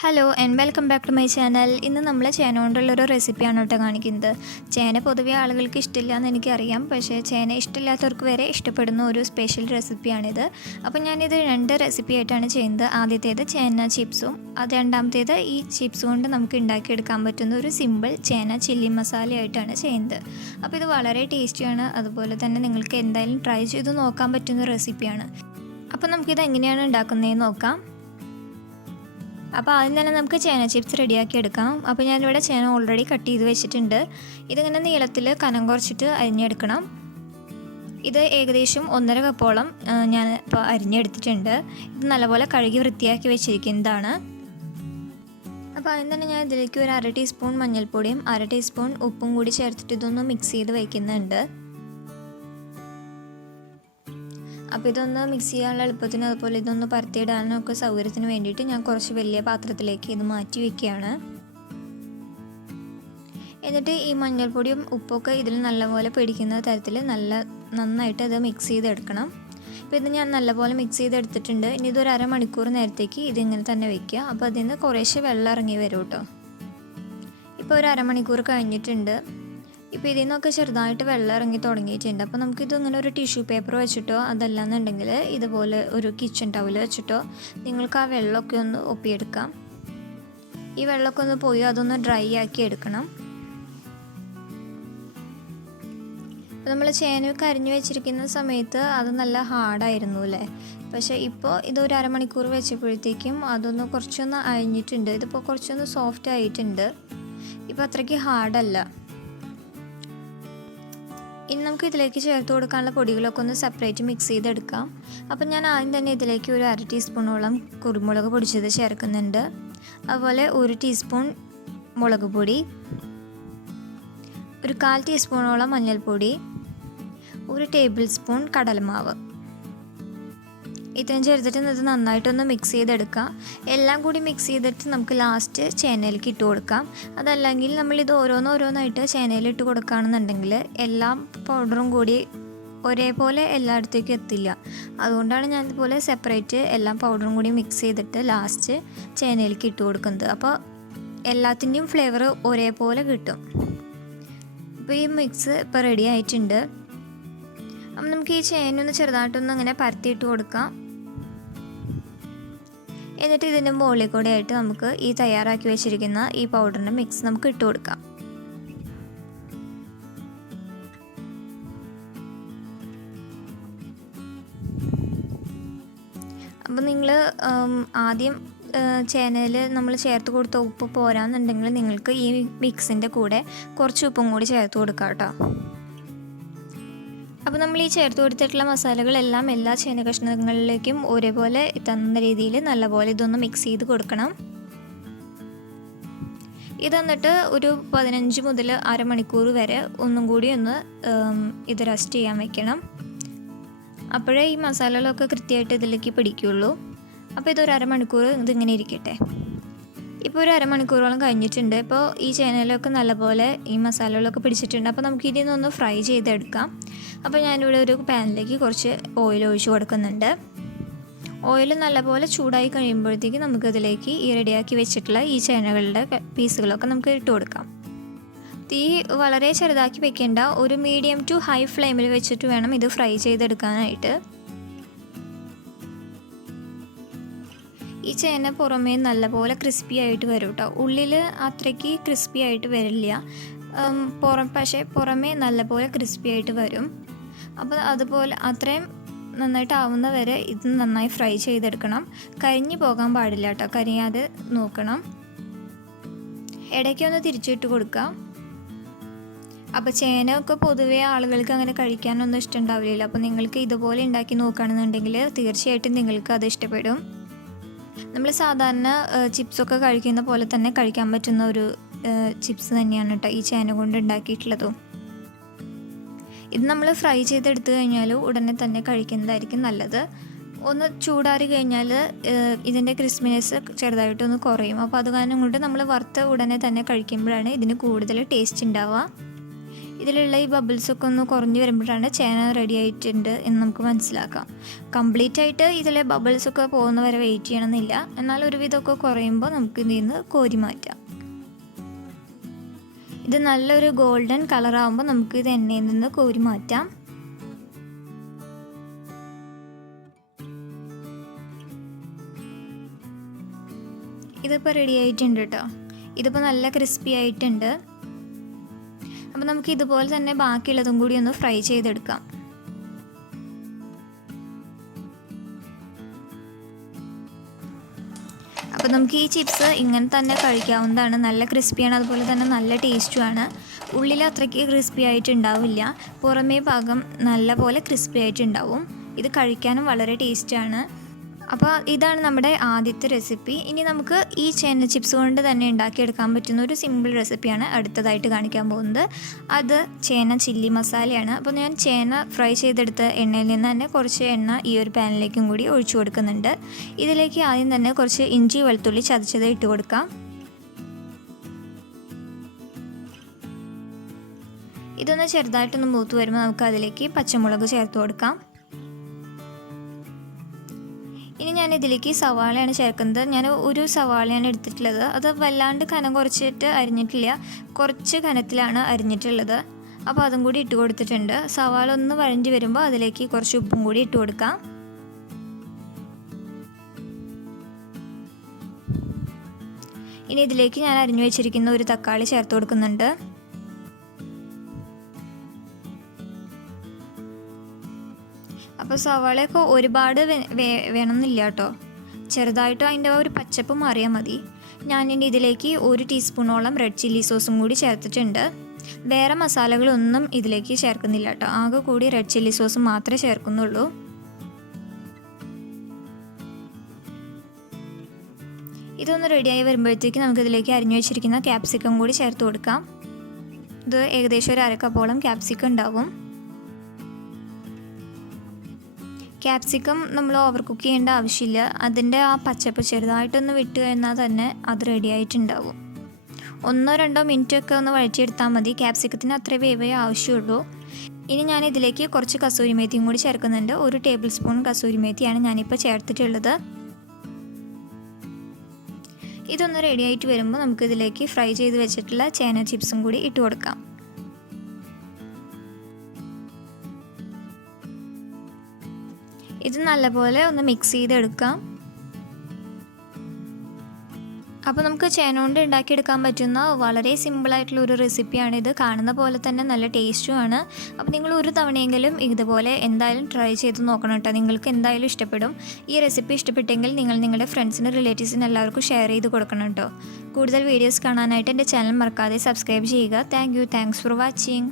Hello and welcome back to my channel. ഇന്ന് നമ്മൾ ചേന കൊണ്ടുള്ളൊരു റെസിപ്പിയാണ് കേട്ടോ കാണിക്കുന്നത്. ചേന പൊതുവെ ആളുകൾക്ക് ഇഷ്ടമില്ല എന്ന് എനിക്കറിയാം, പക്ഷേ ചേന ഇഷ്ടമില്ലാത്തവർക്ക് വരെ ഇഷ്ടപ്പെടുന്ന ഒരു സ്പെഷ്യൽ റെസിപ്പിയാണിത്. അപ്പോൾ ഞാനിത് രണ്ട് റെസിപ്പി ആയിട്ടാണ് ചെയ്യുന്നത്. ആദ്യത്തേത് ചേന ചിപ്സും, രണ്ടാമത്തേത് ഈ ചിപ്സ് കൊണ്ട് നമുക്ക് ഉണ്ടാക്കിയെടുക്കാൻ പറ്റുന്ന ഒരു സിമ്പിൾ ചേന ചില്ലി മസാലയായിട്ടാണ് ചെയ്യുന്നത്. അപ്പോൾ ഇത് വളരെ ടേസ്റ്റിയാണ്, അതുപോലെ തന്നെ നിങ്ങൾക്ക് എന്തായാലും ട്രൈ ചെയ്ത് നോക്കാൻ പറ്റുന്ന റെസിപ്പിയാണ്. അപ്പോൾ നമുക്കിത് എങ്ങനെയാണ് ഉണ്ടാക്കുന്നതെന്ന് നോക്കാം. അപ്പോൾ ആദ്യം തന്നെ നമുക്ക് ചേന ചിപ്സ് റെഡിയാക്കി എടുക്കാം. അപ്പോൾ ഞാനിവിടെ ചേന ഓൾറെഡി കട്ട് ചെയ്ത് വെച്ചിട്ടുണ്ട്. ഇതിങ്ങനെ നീളത്തിൽ കനം കുറച്ചിട്ട് അരിഞ്ഞെടുക്കണം. ഇത് ഏകദേശം 1.5 കപ്പോളം ഞാൻ ഇപ്പോൾ അരിഞ്ഞെടുത്തിട്ടുണ്ട്. ഇത് നല്ലപോലെ കഴുകി വൃത്തിയാക്കി വെച്ചിരിക്കുന്നതാണ്. അപ്പോൾ ആദ്യം തന്നെ ഞാൻ ഇതിലേക്ക് ഒരു 1/2 ടീസ്പൂൺ മഞ്ഞൾപ്പൊടിയും 1/2 ടീസ്പൂൺ ഉപ്പും കൂടി ചേർത്തിട്ട് ഇതൊന്ന് മിക്സ് ചെയ്ത് വയ്ക്കുന്നുണ്ട്. അപ്പോൾ ഇതൊന്ന് മിക്സ് ചെയ്യാനുള്ള എളുപ്പത്തിന്, അതുപോലെ ഇതൊന്ന് പരത്തിയിടാനൊക്കെ സൗകര്യത്തിന് വേണ്ടിയിട്ട് ഞാൻ കുറച്ച് വലിയ പാത്രത്തിലേക്ക് ഇത് മാറ്റി വയ്ക്കുകയാണ്. എന്നിട്ട് ഈ മഞ്ഞൾപ്പൊടിയും ഉപ്പൊക്കെ ഇതിൽ നല്ലപോലെ പിടിക്കുന്ന തരത്തിൽ നന്നായിട്ട് അത് മിക്സ് ചെയ്തെടുക്കണം. അപ്പോൾ ഇത് ഞാൻ നല്ലപോലെ മിക്സ് ചെയ്തെടുത്തിട്ടുണ്ട്. ഇനി ഇതൊരു അരമണിക്കൂർ നേരത്തേക്ക് ഇതിങ്ങനെ തന്നെ വയ്ക്കുക. അപ്പോൾ അതിൽ നിന്ന് കുറേശ്ശെ വെള്ളം ഇറങ്ങി വരും കേട്ടോ. ഇപ്പോൾ ഒരു അരമണിക്കൂർ കഴിഞ്ഞിട്ടുണ്ട്. ഇപ്പോൾ ഇതിൽ നിന്നൊക്കെ ചെറുതായിട്ട് വെള്ളം ഇറങ്ങി തുടങ്ങിയിട്ടുണ്ട്. അപ്പോൾ നമുക്കിതിങ്ങനെ ഒരു ടിഷ്യൂ പേപ്പർ വെച്ചിട്ടോ അതല്ലാന്നുണ്ടെങ്കിൽ ഇതുപോലെ ഒരു കിച്ചൺ ടവൽ വെച്ചിട്ടോ നിങ്ങൾക്ക് ആ വെള്ളമൊക്കെ ഒന്ന് ഒപ്പിയെടുക്കാം. ഈ വെള്ളമൊക്കെ ഒന്ന് പോയി അതൊന്ന് ഡ്രൈ ആക്കി എടുക്കണം. അപ്പോൾ നമ്മൾ ചേനയൊക്കെ അരിഞ്ഞു വെച്ചിരിക്കുന്ന സമയത്ത് അത് നല്ല ഹാർഡായിരുന്നു അല്ലേ, പക്ഷേ ഇപ്പോൾ ഇതൊരു അരമണിക്കൂർ വെച്ചപ്പോഴത്തേക്കും അതൊന്ന് കുറച്ചൊന്ന് അഴിഞ്ഞിട്ടുണ്ട്. ഇതിപ്പോൾ കുറച്ചൊന്ന് സോഫ്റ്റ് ആയിട്ടുണ്ട്. ഇപ്പോൾ അത്രയ്ക്ക് ഹാർഡല്ല. ഇനി നമുക്ക് ഇതിലേക്ക് ചേർത്ത് കൊടുക്കാനുള്ള പൊടികളൊക്കെ ഒന്ന് സെപ്പറേറ്റ് മിക്സ് ചെയ്തെടുക്കാം. അപ്പം ഞാൻ ആദ്യം തന്നെ ഇതിലേക്ക് ഒരു 1/2 ടീസ്പൂണോളം കുരുമുളക് പൊടിച്ചത് ചേർക്കുന്നുണ്ട്. അതുപോലെ 1 ടീസ്പൂൺ മുളക് പൊടി, ഒരു 1/4 ടീസ്പൂണോളം മഞ്ഞൾപ്പൊടി, 1 ടേബിൾ സ്പൂൺ കടലമാവ്, ഇത്രയും ചേർത്തിട്ട് ഇത് നന്നായിട്ടൊന്ന് മിക്സ് ചെയ്തെടുക്കാം. എല്ലാം കൂടി മിക്സ് ചെയ്തിട്ട് നമുക്ക് ലാസ്റ്റ് ചേനയിലേക്ക് ഇട്ട് കൊടുക്കാം. അതല്ലെങ്കിൽ നമ്മളിത് ഓരോന്നായിട്ട് ചേനയിൽ ഇട്ട് കൊടുക്കുകയാണെന്നുണ്ടെങ്കിൽ എല്ലാ പൗഡറും കൂടി ഒരേപോലെ എല്ലായിടത്തേക്കും എത്തില്ല. അതുകൊണ്ടാണ് ഞാൻ ഇതുപോലെ സെപ്പറേറ്റ് എല്ലാ പൗഡറും കൂടി മിക്സ് ചെയ്തിട്ട് ലാസ്റ്റ് ചേനയിലേക്ക് ഇട്ട് കൊടുക്കുന്നത്. അപ്പോൾ എല്ലാത്തിൻ്റെയും ഫ്ലേവർ ഒരേപോലെ കിട്ടും. അപ്പോൾ ഈ മിക്സ് ഇപ്പോൾ റെഡി ആയിട്ടുണ്ട്. അപ്പം നമുക്ക് ഈ ചേനയൊന്ന് ചെറുതായിട്ടൊന്ന് അങ്ങനെ പരത്തിയിട്ട് കൊടുക്കാം. എന്നിട്ട് ഇതിൻ്റെ മുകളിൽ കൂടെ ആയിട്ട് നമുക്ക് ഈ തയ്യാറാക്കി വെച്ചിരിക്കുന്ന ഈ പൗഡറിൻ്റെ മിക്സ് നമുക്ക് ഇട്ട് കൊടുക്കാം. അപ്പം നിങ്ങൾ ആദ്യം ചേനയിൽ നമ്മൾ ചേർത്ത് കൊടുത്ത ഉപ്പ് പോരാന്നുണ്ടെങ്കിൽ നിങ്ങൾക്ക് ഈ മിക്സിൻ്റെ കൂടെ കുറച്ച് ഉപ്പും കൂടി ചേർത്ത് കൊടുക്കാം കേട്ടോ. അപ്പോൾ നമ്മൾ ഈ ചേർത്ത് കൊടുത്തിട്ടുള്ള മസാലകളെല്ലാം എല്ലാ ചേന കഷ്ണങ്ങളിലേക്കും ഒരേപോലെ എത്തുന്ന രീതിയിൽ നല്ലപോലെ ഇതൊന്ന് മിക്സ് ചെയ്ത് കൊടുക്കണം. ഇത് എന്നിട്ട് ഒരു 15 മുതൽ അരമണിക്കൂർ വരെ ഒന്നും കൂടി ഒന്ന് ഇത് റെസ്റ്റ് ചെയ്യാൻ വെക്കണം. അപ്പോഴേ ഈ മസാലകളൊക്കെ കൃത്യമായിട്ട് ഇതിലേക്ക് പിടിക്കുകയുള്ളൂ. അപ്പോൾ ഇതൊരു അരമണിക്കൂർ ഇതിങ്ങനെ ഇരിക്കട്ടെ. ഇപ്പോൾ ഒരു അരമണിക്കൂറോളം കഴിഞ്ഞിട്ടുണ്ട്. ഇപ്പോൾ ഈ ചേനയിലൊക്കെ നല്ലപോലെ ഈ മസാലകളൊക്കെ പിടിച്ചിട്ടുണ്ട്. അപ്പോൾ നമുക്ക് ഇതിൽ നിന്നൊന്ന് ഫ്രൈ ചെയ്തെടുക്കാം. അപ്പോൾ ഞാനിവിടെ ഒരു പാനിലേക്ക് കുറച്ച് ഓയിൽ ഒഴിച്ച് കൊടുക്കുന്നുണ്ട്. ഓയിൽ നല്ലപോലെ ചൂടായി കഴിയുമ്പോഴത്തേക്ക് നമുക്കതിലേക്ക് ഈ റെഡിയാക്കി വെച്ചിട്ടുള്ള ഈ ചേനകളുടെ പീസുകളൊക്കെ നമുക്ക് ഇട്ട് കൊടുക്കാം. തീ വളരെ ചെറുതാക്കി വെക്കേണ്ട, ഒരു മീഡിയം ടു ഹൈ ഫ്ലെയിമിൽ വെച്ചിട്ട് വേണം ഇത് ഫ്രൈ ചെയ്തെടുക്കാനായിട്ട്. ഈ ചേന പുറമേ നല്ലപോലെ ക്രിസ്പി ആയിട്ട് വരും കേട്ടോ. ഉള്ളിൽ അത്രയ്ക്ക് ക്രിസ്പി ആയിട്ട് വരില്ല, പക്ഷേ പുറമേ നല്ലപോലെ ക്രിസ്പി ആയിട്ട് വരും. അപ്പോൾ അതുപോലെ അത്രയും നന്നായിട്ടാവുന്ന വരെ ഇത് നന്നായി ഫ്രൈ ചെയ്തെടുക്കണം. കരിഞ്ഞു പോകാൻ പാടില്ല കേട്ടോ, കരിയാതെ നോക്കണം. ഇടയ്ക്കൊന്ന് തിരിച്ചിട്ട് കൊടുക്കാം. അപ്പോൾ ചേനയൊക്കെ പൊതുവേ ആളുകൾക്ക് അങ്ങനെ കഴിക്കാനൊന്നും ഇഷ്ടമുണ്ടാവില്ല. അപ്പോൾ നിങ്ങൾക്ക് ഇതുപോലെ ഉണ്ടാക്കി നോക്കുകയാണെന്നുണ്ടെങ്കിൽ തീർച്ചയായിട്ടും നിങ്ങൾക്ക് അത് ഇഷ്ടപ്പെടും. നമ്മൾ സാധാരണ ചിപ്സൊക്കെ കഴിക്കുന്ന പോലെ തന്നെ കഴിക്കാൻ പറ്റുന്ന ഒരു ചിപ്സ് തന്നെയാണ് കേട്ടോ ഈ ചേന കൊണ്ട് ഉണ്ടാക്കിയിട്ടുള്ളതും. ഇത് നമ്മൾ ഫ്രൈ ചെയ്തെടുത്തു കഴിഞ്ഞാൽ ഉടനെ തന്നെ കഴിക്കുന്നതായിരിക്കും നല്ലത്. ഒന്ന് ചൂടാറി കഴിഞ്ഞാൽ ഇതിൻ്റെ ക്രിസ്പിനെസ് ചെറുതായിട്ടൊന്ന് കുറയും. അപ്പോൾ അത് കാരണം കൊണ്ട് നമ്മൾ വറുത്ത ഉടനെ തന്നെ കഴിക്കുമ്പോഴാണ് ഇതിന് കൂടുതൽ ടേസ്റ്റ് ഉണ്ടാവുക. ഇതിലുള്ള ഈ ബബിൾസൊക്കെ ഒന്ന് കുറഞ്ഞു വരുമ്പോഴാണ് ചേന റെഡി ആയിട്ടുണ്ട് എന്ന് നമുക്ക് മനസ്സിലാക്കാം. കംപ്ലീറ്റ് ആയിട്ട് ഇതിലെ ബബിൾസൊക്കെ പോകുന്നവരെ വെയിറ്റ് ചെയ്യണമെന്നില്ല. എന്നാൽ ഒരുവിധമൊക്കെ കുറയുമ്പോൾ നമുക്ക് ഇതിൽ നിന്ന് കോരി മാറ്റാം. ഇത് നല്ലൊരു ഗോൾഡൻ കളറാകുമ്പോൾ നമുക്ക് ഇത് എണ്ണയിൽ നിന്ന് കോരി മാറ്റാം. ഇതിപ്പോൾ റെഡി ആയിട്ടുണ്ട് കേട്ടോ. ഇതിപ്പോൾ നല്ല ക്രിസ്പി ആയിട്ടുണ്ട്. അപ്പോൾ നമുക്ക് ഇതുപോലെ തന്നെ ബാക്കിയുള്ളതും കൂടി ഒന്ന് ഫ്രൈ ചെയ്തെടുക്കാം. അപ്പോൾ നമുക്ക് ഈ ചിപ്സ് ഇങ്ങനെ തന്നെ കഴിക്കാവുന്നതാണ്. നല്ല ക്രിസ്പിയാണ്, അതുപോലെ തന്നെ നല്ല ടേസ്റ്റുമാണ്. ഉള്ളിൽ അത്രയ്ക്ക് ക്രിസ്പി ആയിട്ടുണ്ടാവില്ല, പുറമേ ഭാഗം നല്ല പോലെ ക്രിസ്പി ആയിട്ടുണ്ടാവും. ഇത് കഴിക്കാനും വളരെ ടേസ്റ്റാണ്. അപ്പോൾ ഇതാണ് നമ്മുടെ ആദ്യത്തെ റെസിപ്പി. ഇനി നമുക്ക് ഈ ചേന ചിപ്സ് കൊണ്ട് തന്നെ ഉണ്ടാക്കിയെടുക്കാൻ പറ്റുന്ന ഒരു സിമ്പിൾ റെസിപ്പിയാണ് അടുത്തതായിട്ട് കാണിക്കാൻ പോകുന്നത്. അത് ചേന ചില്ലി മസാലയാണ്. അപ്പോൾ ഞാൻ ചേന ഫ്രൈ ചെയ്തെടുത്ത എണ്ണയിൽ നിന്ന് തന്നെ കുറച്ച് എണ്ണ ഈ ഒരു പാനിലേക്കും കൂടി ഒഴിച്ചു കൊടുക്കുന്നുണ്ട്. ഇതിലേക്ക് ആദ്യം തന്നെ കുറച്ച് ഇഞ്ചി വെളുത്തുള്ളി ചതച്ചത് ഇട്ട് കൊടുക്കാം. ഇതൊന്ന് ചെറുതായിട്ടൊന്ന് മൂത്ത് വരുമ്പോൾ നമുക്ക് അതിലേക്ക് പച്ചമുളക് ചേർത്ത് കൊടുക്കാം. ഇനി ഞാൻ ഇതിലേക്ക് സവാളയാണ് ചേർക്കുന്നത്. ഞാൻ ഒരു സവാളയാണ് എടുത്തിട്ടുള്ളത്. അത് വല്ലാണ്ട് കനം കുറച്ചിട്ട് അരിഞ്ഞിട്ടില്ല, കുറച്ച് കനത്തിലാണ് അരിഞ്ഞിട്ടുള്ളത്. അപ്പോൾ അതും കൂടി ഇട്ട് കൊടുത്തിട്ടുണ്ട്. സവാള ഒന്ന് വഴഞ്ഞ് വരുമ്പോൾ അതിലേക്ക് കുറച്ച് ഉപ്പും കൂടി ഇട്ട് കൊടുക്കാം. ഇനി ഇതിലേക്ക് ഞാൻ അരിഞ്ഞു വെച്ചിരിക്കുന്ന ഒരു തക്കാളി ചേർത്ത് കൊടുക്കുന്നുണ്ട്. അപ്പോൾ സവാളയൊക്കെ ഒരുപാട് വേണമെന്നില്ല കേട്ടോ, ചെറുതായിട്ട് അതിൻ്റെ ഒരു പച്ചപ്പ് മാറിയാൽ മതി. ഞാനിനി ഇതിലേക്ക് 1 ടീസ്പൂണോളം റെഡ് ചില്ലി സോസും കൂടി ചേർത്തിട്ടുണ്ട്. വേറെ മസാലകളൊന്നും ഇതിലേക്ക് ചേർക്കുന്നില്ല കേട്ടോ, ആകെ കൂടി റെഡ് ചില്ലി സോസ് മാത്രമേ ചേർക്കുന്നുള്ളൂ. ഇതൊന്ന് റെഡിയായി വരുമ്പോഴത്തേക്ക് നമുക്കിതിലേക്ക് അരിഞ്ഞു വെച്ചിരിക്കുന്ന ക്യാപ്സിക്കം കൂടി ചേർത്ത് കൊടുക്കാം. ഇത് ഏകദേശം ഒരു 1/2 കപ്പോളം ക്യാപ്സിക്കം ഉണ്ടാവും. ക്യാപ്സിക്കം നമ്മൾ ഓവർ കുക്ക് ചെയ്യേണ്ട ആവശ്യമില്ല. അതിൻ്റെ ആ പച്ചപ്പ് ചെറുതായിട്ടൊന്ന് വിട്ട് കഴിഞ്ഞാൽ തന്നെ അത് റെഡി ആയിട്ടുണ്ടാവും. 1-2 മിനിറ്റൊക്കെ ഒന്ന് വഴറ്റിയെടുത്താൽ മതി. ക്യാപ്സിക്കത്തിന് അത്രേ വേവേ ആവശ്യമുള്ളൂ. ഇനി ഞാൻ ഇതിലേക്ക് കുറച്ച് കസൂരി മേത്തിയും കൂടി ചേർക്കുന്നുണ്ട്. 1 ടേബിൾ സ്പൂൺ കസൂരി മേത്തിയാണ് ഞാനിപ്പോൾ ചേർത്തിട്ടുള്ളത്. ഇതൊന്ന് റെഡി ആയിട്ട് വരുമ്പോൾ നമുക്കിതിലേക്ക് ഫ്രൈ ചെയ്ത് വെച്ചിട്ടുള്ള ചേന ചിപ്സും കൂടി ഇട്ട് കൊടുക്കാം. ഇത് നല്ലപോലെ ഒന്ന് മിക്സ് ചെയ്തെടുക്കാം. അപ്പോൾ നമുക്ക് ചേന കൊണ്ട് ഉണ്ടാക്കിയെടുക്കാൻ പറ്റുന്ന വളരെ സിമ്പിളായിട്ടുള്ള ഒരു റെസിപ്പിയാണിത്. കാണുന്ന പോലെ തന്നെ നല്ല ടേസ്റ്റുമാണ്. അപ്പോൾ നിങ്ങൾ ഒരു തവണയെങ്കിലും ഇതുപോലെ എന്തായാലും ട്രൈ ചെയ്ത് നോക്കണം കേട്ടോ, നിങ്ങൾക്ക് എന്തായാലും ഇഷ്ടപ്പെടും. ഈ റെസിപ്പി ഇഷ്ടപ്പെട്ടെങ്കിൽ നിങ്ങൾ നിങ്ങളുടെ ഫ്രണ്ട്സിനും റിലേറ്റീവ്സിനും എല്ലാവർക്കും ഷെയർ ചെയ്ത് കൊടുക്കണം കേട്ടോ. കൂടുതൽ വീഡിയോസ് കാണാനായിട്ട് എൻ്റെ ചാനൽ മറക്കാതെ സബ്സ്ക്രൈബ് ചെയ്യുക. Thanks for watching.